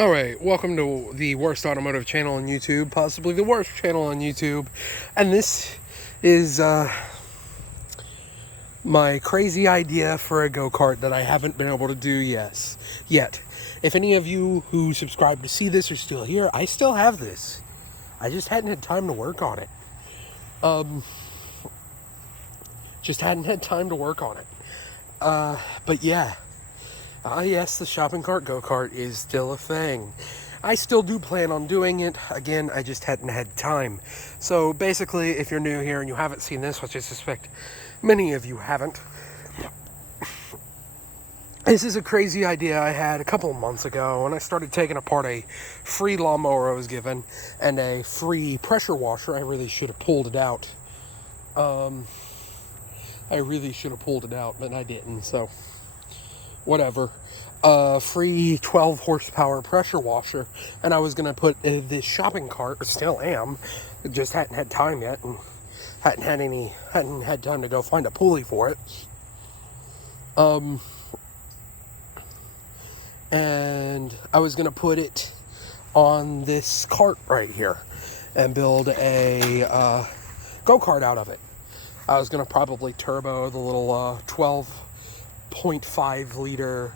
Alright, welcome to the worst automotive channel on YouTube, possibly the worst channel on YouTube. And this is my crazy idea for a go-kart that I haven't been able to do yet. If any of you who subscribe to see this are still here, I still have this. I just hadn't had time to work on it. Just hadn't had time to work on it. But yeah. Yes, the shopping cart go-kart is still a thing. I still do plan on doing it. Again, I just hadn't had time. So basically, if you're new here and you haven't seen this, which I suspect many of you haven't, this is a crazy idea I had a couple of months ago when I started taking apart a free lawnmower I was given and a free pressure washer. I really should have pulled it out. But I didn't, so whatever. Free 12 horsepower pressure washer, and I was gonna put this shopping cart, or still am, just hadn't had time yet, and hadn't had time to go find a pulley for it. And I was gonna put it on this cart right here and build a go-kart out of it. I was gonna probably turbo the little 12.5 liter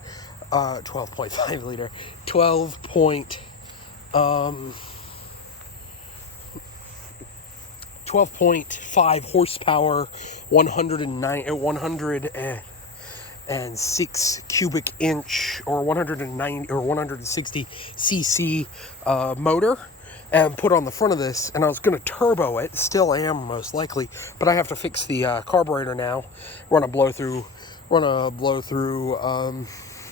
12.5 horsepower, 106 cubic inch or 190 or 160 cc motor, and put on the front of this. And I was going to turbo it, still am most likely, but I have to fix the carburetor now. Run a blow through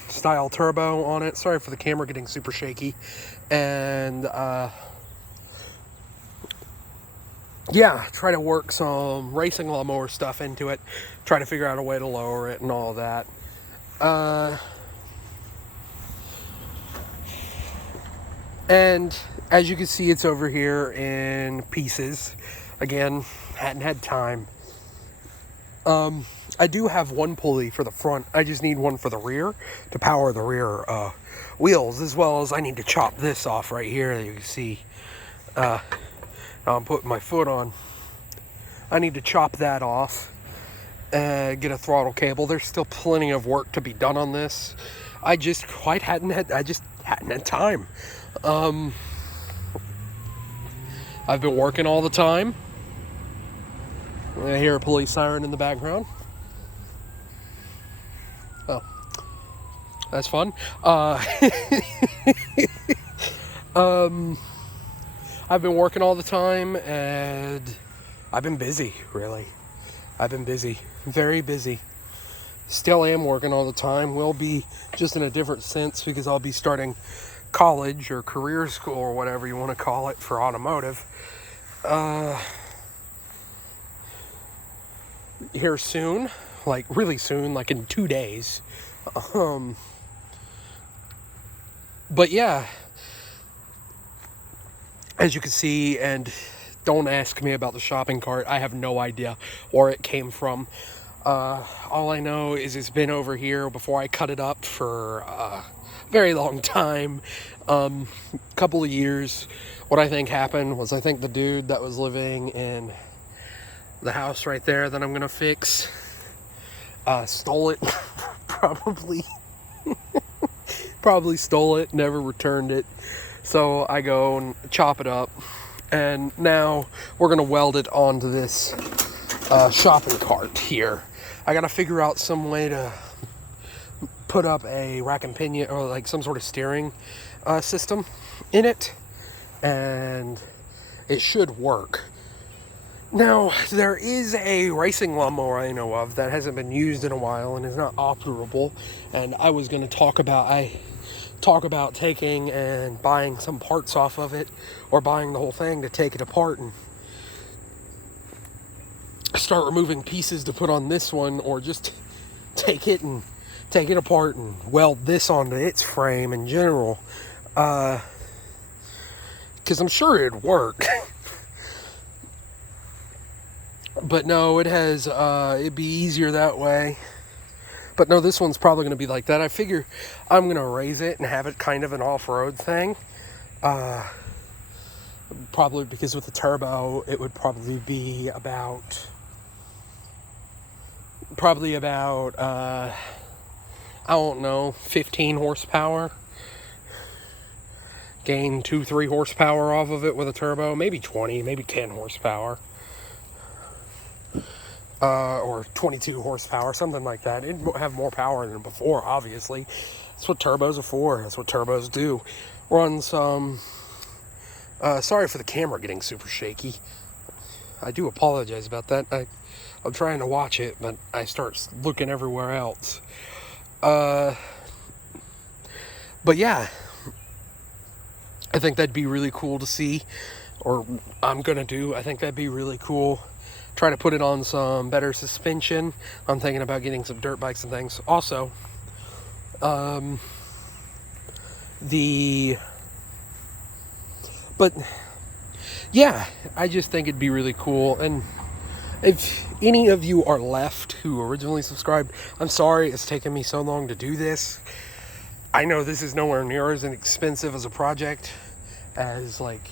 style turbo on it. Sorry for the camera getting super shaky. And yeah, try to work some racing lawnmower stuff into it, try to figure out a way to lower it and all that. And as you can see, it's over here in pieces. Again, hadn't had time. I do have one pulley for the front. I just need one for the rear to power the rear wheels, as well as I need to chop this off right here. You can see I'm putting my foot on. I need to chop that off and get a throttle cable. There's still plenty of work to be done on this. I just hadn't had time. I've been working all the time. I hear a police siren in the background. Oh, that's fun. I've been working all the time, and I've been busy, really. I've been busy, very busy. Still am working all the time. Will be just in a different sense, because I'll be starting college or career school or whatever you want to call it for automotive. Here soon, like really soon, like in 2 days. But yeah, as you can see, and don't ask me about the shopping cart. I have no idea where it came from. All I know is it's been over here before I cut it up for a very long time. Couple of years. What I think happened was, I think the dude that was living in the house right there that I'm gonna fix stole it. Probably stole it, never returned it. So I go and chop it up, and now we're gonna weld it onto this shopping cart here. I gotta figure out some way to put up a rack and pinion, or like some sort of steering system in it, and it should work. Now, there is a racing lawnmower I know of that hasn't been used in a while and is not operable, and I was going to talk about taking and buying some parts off of it, or buying the whole thing to take it apart and start removing pieces to put on this one, or just take it apart and weld this onto its frame in general, because I'm sure it'd work. But no, it'd be easier that way. But no, this one's probably going to be like that. I figure I'm going to raise it and have it kind of an off-road thing. Probably because with the turbo, it would probably be about, I don't know, 15 horsepower. Gain 2-3 horsepower off of it with a turbo. Maybe 20, maybe 10 horsepower. Or 22 horsepower, something like that. It'd have more power than before, obviously. That's what turbos are for. That's what turbos do. Run some... sorry for the camera getting super shaky. I do apologize about that. I'm trying to watch it, but I start looking everywhere else. But yeah, I think that'd be really cool to see, or I'm gonna do. I think that'd be really cool. Try to put it on some better suspension. I'm thinking about getting some dirt bikes and things. Also, but yeah, I just think it'd be really cool. And if any of you are left who originally subscribed, I'm sorry it's taken me so long to do this. I know this is nowhere near as inexpensive as a project as like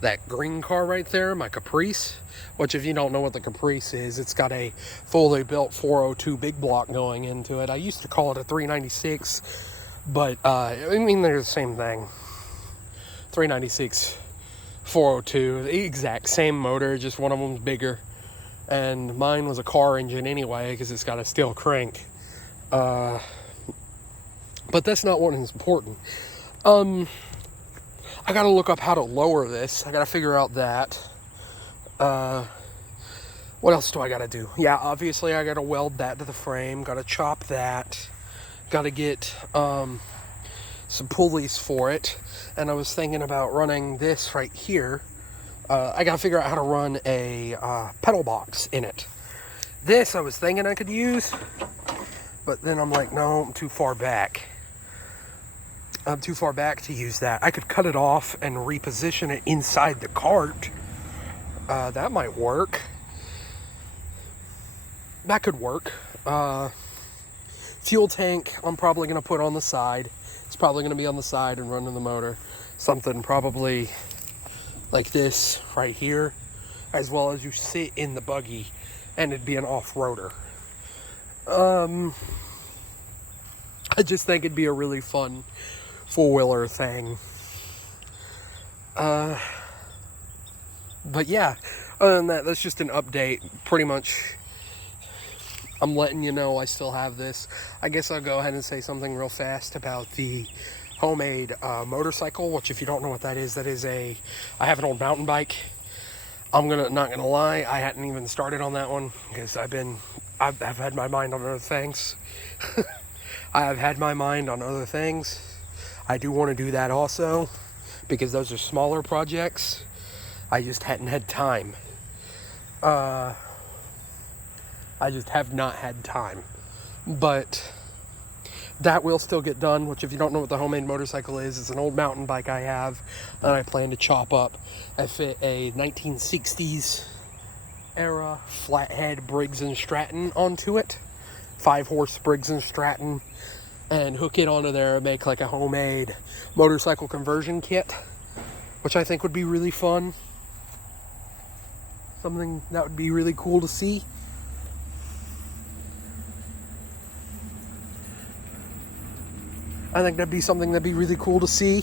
that green car right there, my Caprice, which if you don't know what the Caprice is, it's got a fully built 402 big block going into it. I used to call it a 396, but I mean, they're the same thing. 396, 402, the exact same motor, just one of them's bigger. And mine was a car engine anyway, because it's got a steel crank. But that's not what is important. I gotta look up how to lower this. I gotta figure out that. What else do I gotta do? Yeah, obviously I gotta weld that to the frame. Gotta chop that. Gotta get some pulleys for it. And I was thinking about running this right here. I gotta figure out how to run a pedal box in it. This I was thinking I could use, but then I'm like, no, I'm too far back. I'm too far back to use that. I could cut it off and reposition it inside the cart. That might work. That could work. Fuel tank, I'm probably going to put on the side. It's probably going to be on the side and running the motor. Something probably like this right here, as well as you sit in the buggy and it'd be an off-roader. I just think it'd be a really fun four-wheeler thing. But yeah, other than that, that's just an update. Pretty much, I'm letting you know I still have this. I guess I'll go ahead and say something real fast about the homemade motorcycle, which if you don't know what that is I have an old mountain bike. Not gonna lie, I hadn't even started on that one because I've had my mind on other things. I have had my mind on other things. I do want to do that also, because those are smaller projects. I just hadn't had time. I just have not had time. But that will still get done, which if you don't know what the homemade motorcycle is, it's an old mountain bike I have that I plan to chop up. I fit a 1960s era flathead Briggs & Stratton onto it. 5-horse Briggs & Stratton. And hook it onto there and make like a homemade motorcycle conversion kit, which I think would be really fun. Something that would be really cool to see. I think that'd be something that'd be really cool to see.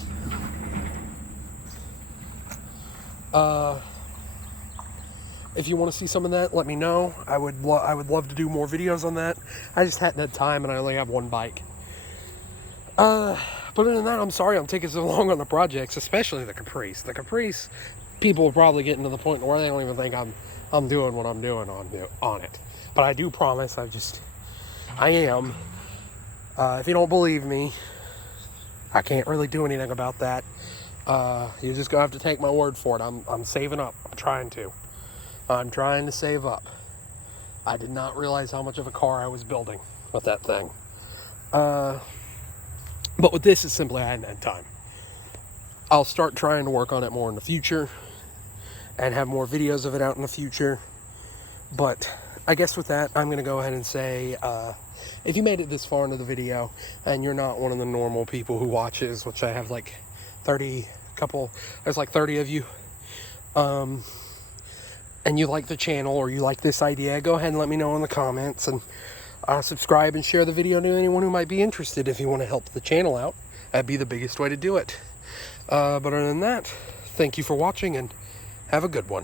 If you want to see some of that, let me know. I would love to do more videos on that. I just hadn't had time, and I only have one bike. But other than that, I'm sorry I'm taking so long on the projects, especially the Caprice. The Caprice, people are probably getting to the point where they don't even think I'm doing what I'm doing on it. But I do promise, I am. If you don't believe me, I can't really do anything about that. You're just gonna have to take my word for it. I'm saving up. I'm trying to save up. I did not realize how much of a car I was building with that thing. But with this, it's simply I hadn't had time. I'll start trying to work on it more in the future and have more videos of it out in the future. But I guess with that, I'm going to go ahead and say, if you made it this far into the video and you're not one of the normal people who watches, which I have like 30 couple, there's like 30 of you, and you like the channel or you like this idea, go ahead and let me know in the comments, and subscribe and share the video to anyone who might be interested. If you want to help the channel out, that'd be the biggest way to do it. But other than that, thank you for watching and have a good one.